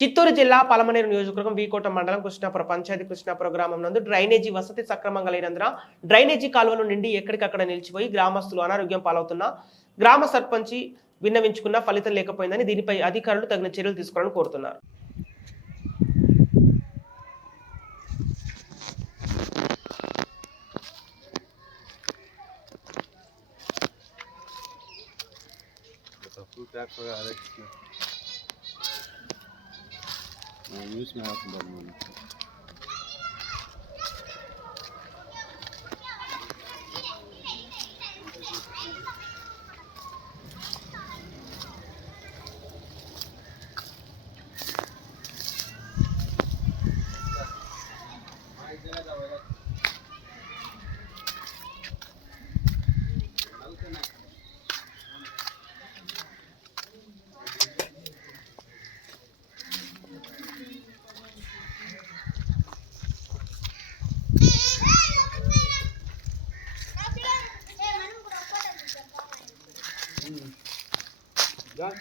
చిత్తూరు జిల్లా పలమనేరు నియోజకవర్గం వీకోట మండలం కృష్ణాపురం పంచాయతీ కృష్ణాపురం గ్రామం నందు డ్రైనేజీ వసతి సక్రమంగా లేనందున డ్రైనేజీ కాలువలు నిండి ఎక్కడికక్కడ నిలిచిపోయి గ్రామస్తులు అనారోగ్యం పాలవుతున్న గ్రామ సర్పంచి విన్నవించుకున్న ఫలితం లేకపోయిందని దీనిపై అధికారులు తగిన చర్యలు తీసుకోవాలని కోరుతున్నారు. Yani 100 merakım var. Dá uma